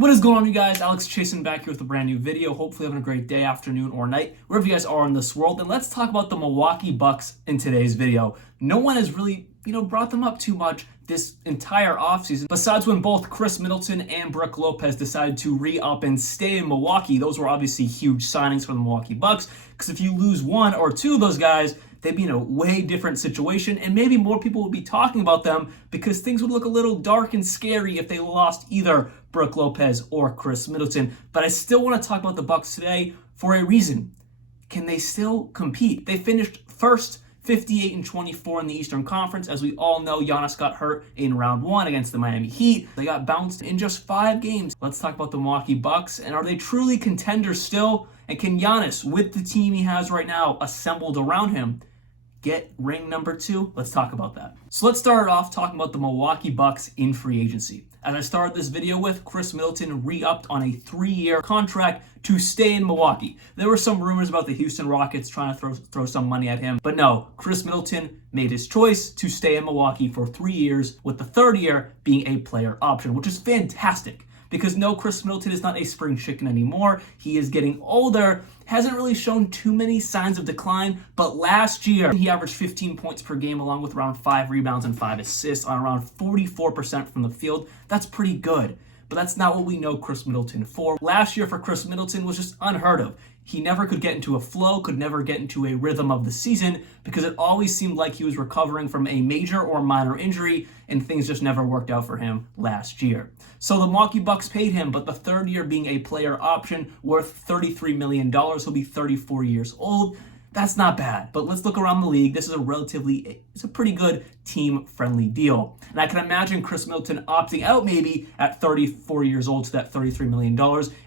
What is going on, you guys? Alex Chasen back here with a brand new video. Hopefully having a great day, afternoon, or night, wherever you guys are in this world. And let's talk about the Milwaukee Bucks in today's video. No one has really, brought them up too much this entire offseason, besides when both Kris Middleton and Brook Lopez decided to re-up and stay in Milwaukee. Those were obviously huge signings for the Milwaukee Bucks, because if you lose one or two of those guys, they'd be in a way different situation, and maybe more people would be talking about them because things would look a little dark and scary if they lost either Brook Lopez or Kris Middleton. But I still want to talk about the Bucks today for a reason. Can they still compete? They finished first, 58-24 in the Eastern Conference. As we all know, Giannis got hurt in round one against the Miami Heat. They got bounced in just 5 games. Let's talk about the Milwaukee Bucks, and are they truly contenders still? And can Giannis, with the team he has right now assembled around him, get ring number 2? Let's talk about that. So let's start off talking about the Milwaukee Bucks in free agency. As I started this video with, Kris Middleton re-upped on a 3-year contract to stay in Milwaukee. There were some rumors about the Houston Rockets trying to throw some money at him, but no, Kris Middleton made his choice to stay in Milwaukee for 3 years, with the 3rd year being a player option, which is fantastic. Because no, Kris Middleton is not a spring chicken anymore. He is getting older, hasn't really shown too many signs of decline, but last year he averaged 15 points per game along with around 5 rebounds and 5 assists on around 44% from the field. That's pretty good, but that's not what we know Kris Middleton for. Last year for Kris Middleton was just unheard of. He never could get into a flow, could never get into a rhythm of the season, because it always seemed like he was recovering from a major or minor injury, and things just never worked out for him last year. So the Milwaukee Bucks paid him, but the 3rd year being a player option worth $33 million. He'll be 34 years old. That's not bad, but let's look around the league. This is it's a pretty good team-friendly deal. And I can imagine Kris Middleton opting out maybe at 34 years old to that $33 million,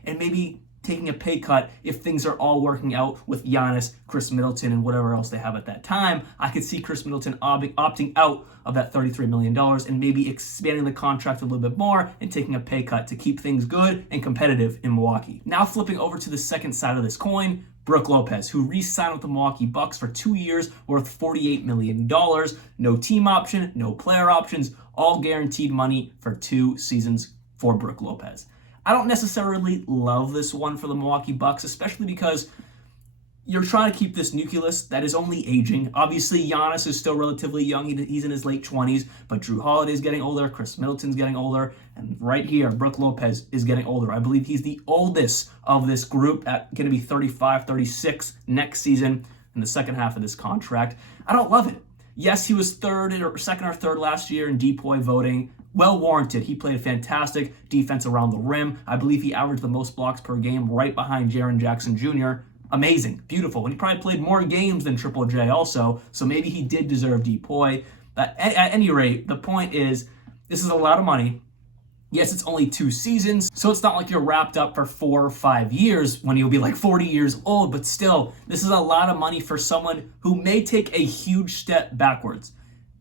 and maybe taking a pay cut if things are all working out with Giannis, Kris Middleton, and whatever else they have at that time. I could see Kris Middleton opting out of that $33 million and maybe expanding the contract a little bit more and taking a pay cut to keep things good and competitive in Milwaukee. Now flipping over to the second side of this coin, Brook Lopez, who re-signed with the Milwaukee Bucks for 2 years worth $48 million. No team option, no player options, all guaranteed money for 2 seasons for Brook Lopez. I don't necessarily love this one for the Milwaukee Bucks, especially because you're trying to keep this nucleus that is only aging. Obviously, Giannis is still relatively young. He's in his late 20s, but Jrue Holiday's getting older, Kris Middleton's getting older, and right here, Brook Lopez is getting older. I believe he's the oldest of this group, at going to be 35, 36 next season in the second half of this contract. I don't love it. Yes, he was second or third last year in DPOY voting. Well warranted. He played fantastic defense around the rim. I believe he averaged the most blocks per game, right behind Jaren Jackson Jr. Amazing, beautiful. And he probably played more games than Triple J also, so maybe he did deserve DPOY. At any rate, the point is, this is a lot of money. Yes, it's only 2 seasons, so it's not like you're wrapped up for 4 or 5 years when you'll be like 40 years old, but still, this is a lot of money for someone who may take a huge step backwards.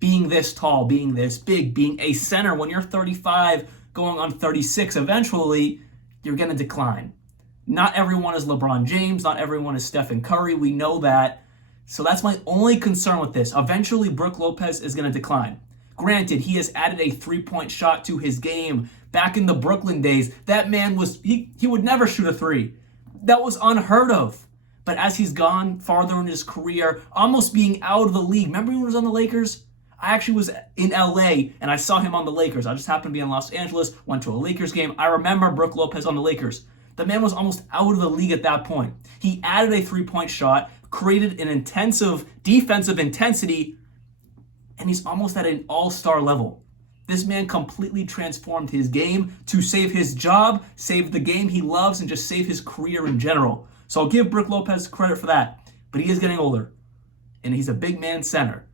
Being this tall, being this big, being a center, when you're 35, going on 36, eventually, you're going to decline. Not everyone is LeBron James, not everyone is Stephen Curry, we know that. So that's my only concern with this. Eventually, Brook Lopez is going to decline. Granted, he has added a 3-point shot to his game. Back in the Brooklyn days, that man he would never shoot a 3. That was unheard of. But as he's gone farther in his career, almost being out of the league. Remember when he was on the Lakers? I actually was in LA and I saw him on the Lakers. I just happened to be in Los Angeles, went to a Lakers game. I remember Brook Lopez on the Lakers. The man was almost out of the league at that point. He added a 3-point shot, created an intensive defensive intensity, and he's almost at an all-star level. This man completely transformed his game to save his job, save the game he loves, and just save his career in general. So I'll give Brook Lopez credit for that. But he is getting older, and he's a big man center.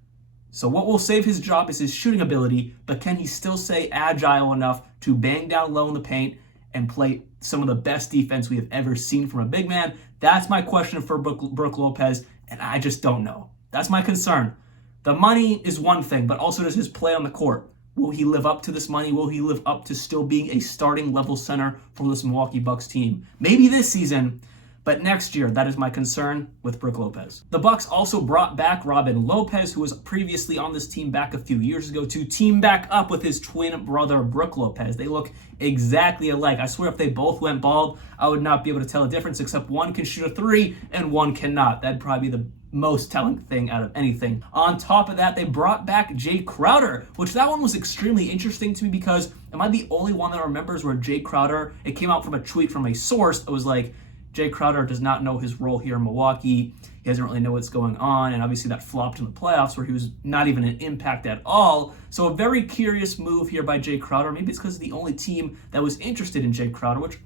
So what will save his job is his shooting ability, but can he still stay agile enough to bang down low in the paint and play some of the best defense we have ever seen from a big man? That's my question for Brook Lopez, and I just don't know. That's my concern. The money is one thing, but also does his play on the court. Will he live up to this money? Will he live up to still being a starting level center for this Milwaukee Bucks team? Maybe this season, But next year, that is my concern with Brook Lopez. The Bucks also brought back Robin Lopez, who was previously on this team back a few years ago, to team back up with his twin brother, Brook Lopez. They look exactly alike. I swear if they both went bald, I would not be able to tell the difference, except one can shoot a three and one cannot. That'd probably be the most telling thing out of anything. On top of that, they brought back Jay Crowder, which that one was extremely interesting to me because am I the only one that remembers where Jay Crowder, it came out from a tweet from a source, it was like, Jay Crowder does not know his role here in Milwaukee. He doesn't really know what's going on, and obviously that flopped in the playoffs where he was not even an impact at all. So a very curious move here by Jay Crowder. Maybe it's because it's the only team that was interested in Jay Crowder, which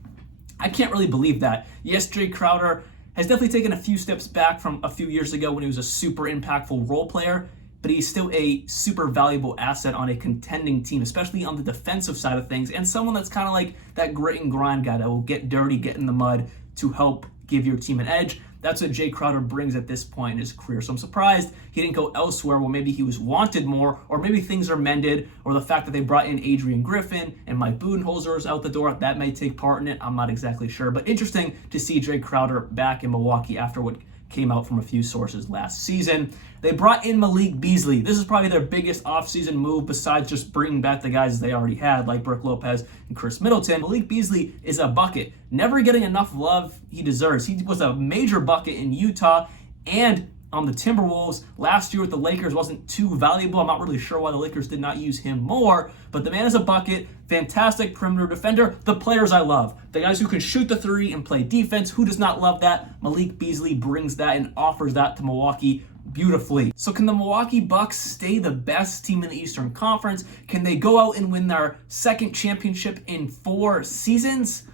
I can't really believe that. Yes, Jay Crowder has definitely taken a few steps back from a few years ago when he was a super impactful role player, but he's still a super valuable asset on a contending team, especially on the defensive side of things, and someone that's kind of like that grit and grind guy that will get dirty, get in the mud to help give your team an edge. That's what Jay Crowder brings at this point in his career. So I'm surprised he didn't go elsewhere where maybe he was wanted more, or maybe things are mended, or the fact that they brought in Adrian Griffin and Mike Budenholzer is out the door, that may take part in it. I'm not exactly sure. But interesting to see Jay Crowder back in Milwaukee after what came out from a few sources last season. They brought in Malik Beasley. This is probably their biggest offseason move besides just bringing back the guys they already had, like Brook Lopez and Kris Middleton. Malik Beasley is a bucket, never getting enough love he deserves. He was a major bucket in Utah and on the Timberwolves. Last year with the Lakers wasn't too valuable. I'm not really sure why the Lakers did not use him more, but the man is a bucket, fantastic perimeter defender, the players I love. The guys who can shoot the three and play defense. Who does not love that? Malik Beasley brings that and offers that to Milwaukee beautifully. So can the Milwaukee Bucks stay the best team in the Eastern Conference? Can they go out and win their second championship in 4 seasons?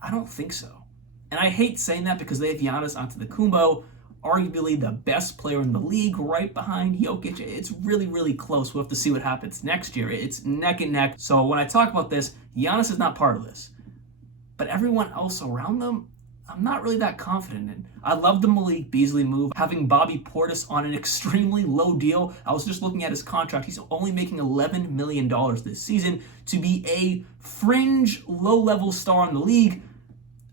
I don't think so. And I hate saying that because they have Giannis Antetokounmpo, arguably the best player in the league, right behind Jokic. It's really, really close. We'll have to see what happens next year. It's neck and neck. So when I talk about this, Giannis is not part of this. But everyone else around them, I'm not really that confident in. I love the Malik Beasley move, having Bobby Portis on an extremely low deal. I was just looking at his contract. He's only making $11 million this season to be a fringe, low-level star in the league.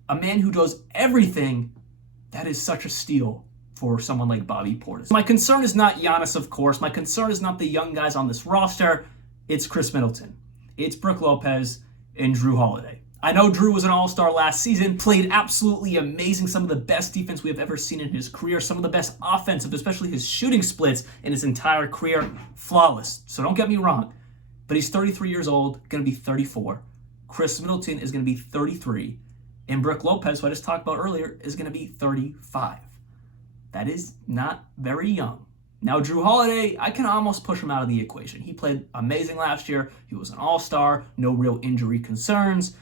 A man who does everything. That is such a steal for someone like Bobby Portis. My concern is not Giannis, of course. My concern is not the young guys on this roster. It's Kris Middleton. It's Brook Lopez and Jrue Holiday. I know Jrue was an all-star last season, played absolutely amazing, some of the best defense we have ever seen in his career, some of the best offensive, especially his shooting splits in his entire career, flawless. So don't get me wrong, but he's 33 years old, going to be 34. Kris Middleton is going to be 33, and Brook Lopez, who I just talked about earlier, is going to be 35. That is not very young. Now, Jrue Holiday, I can almost push him out of the equation. He played amazing last year. He was an all-star, no real injury concerns.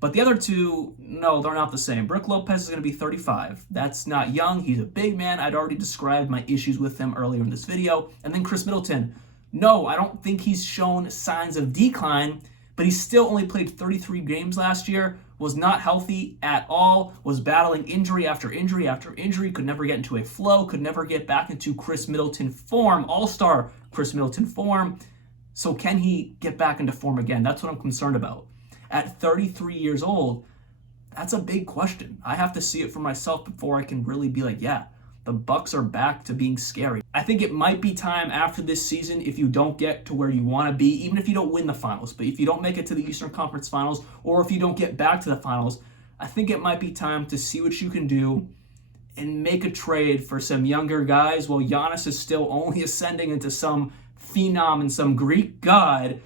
But the other two, no, they're not the same. Brook Lopez is going to be 35. That's not young. He's a big man. I'd already described my issues with him earlier in this video. And then Kris Middleton. No, I don't think he's shown signs of decline, but he still only played 33 games last year, was not healthy at all, was battling injury after injury after injury, could never get into a flow, could never get back into Kris Middleton form, all-star Kris Middleton form. So can he get back into form again? That's what I'm concerned about. At 33 years old, that's a big question. I have to see it for myself before I can really be like, yeah, the Bucks are back to being scary. I think it might be time after this season, if you don't get to where you want to be, even if you don't win the finals, but if you don't make it to the Eastern Conference Finals, or if you don't get back to the finals, I think it might be time to see what you can do and make a trade for some younger guys while Giannis is still only ascending into some phenom and some Greek god.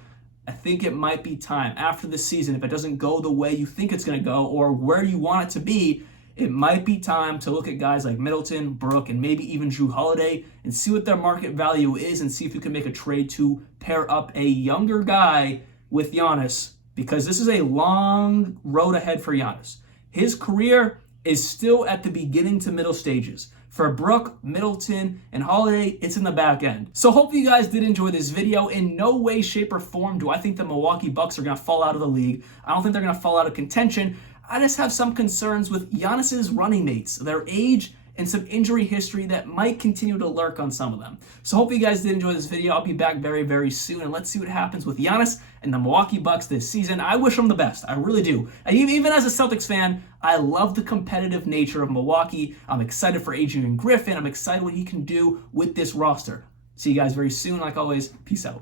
I think it might be time after this season, if it doesn't go the way you think it's going to go or where you want it to be, it might be time to look at guys like Middleton, Brook, and maybe even Jrue Holiday and see what their market value is and see if you can make a trade to pair up a younger guy with Giannis, because this is a long road ahead for Giannis. His career is still at the beginning to middle stages. For Brook, Middleton, and Holiday, it's in the back end. So hope you guys did enjoy this video. In no way, shape, or form do I think the Milwaukee Bucks are going to fall out of the league. I don't think they're going to fall out of contention. I just have some concerns with Giannis's running mates. Their age and some injury history that might continue to lurk on some of them. So hope you guys did enjoy this video. I'll be back very, very soon, and let's see what happens with Giannis and the Milwaukee Bucks this season. I wish them the best. I really do. And even as a Celtics fan, I love the competitive nature of Milwaukee. I'm excited for Adrian Griffin. I'm excited what he can do with this roster. See you guys very soon. Like always, peace out.